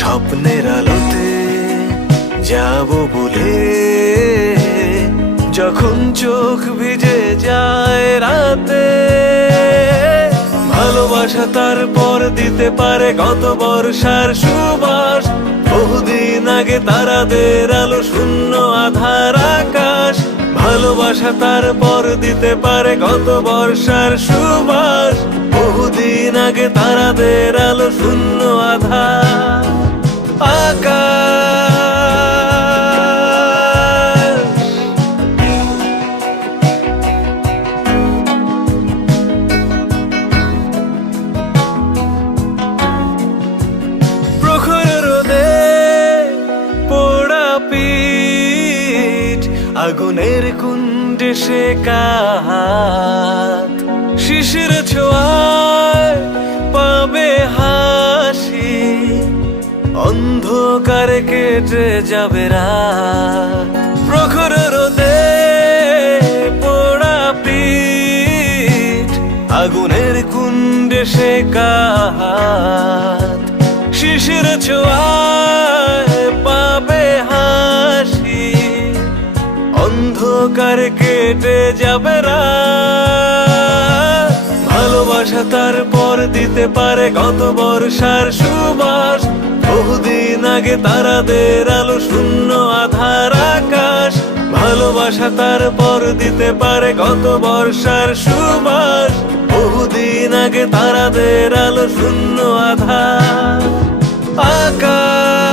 স্বপ্নের আলোতে যাব বলে। যখন চোখ ভিজে যায় রাতে, ভালোবাসা তারপর দিতে পারে কত বর্ষার সুবাস। বহুদিন আগে তারাদের আলো শূন্য আধার আকাশ। ভালোবাসা তারপর দিতে পারে কত বর্ষার সুবাস। বহুদিন আগে তারাদের আলো শূন্য আধার আগুনের কুণ্ডে সে কাত শিশির ছোঁয়ায় অন্ধকারে কেটে যাবে রাত। প্রখর রোদে পোড়া পিঠ, আগুনের কুণ্ডে সে কাত শিশির ছোঁয়ায় পাবে হাসি, অন্ধকার কেটে যাবে রাত। ভালোবাসা তারপর দিতে পারে গত বর্ষার সুবাস। বহুদিন আগে তারাদের আলো শূন্য আধার আকাশ। ভালোবাসা তার তারপর দিতে পারে কত বর্ষার সুবাস। বহুদিন আগে তারাদের আলো শূন্য আধার আকাশ।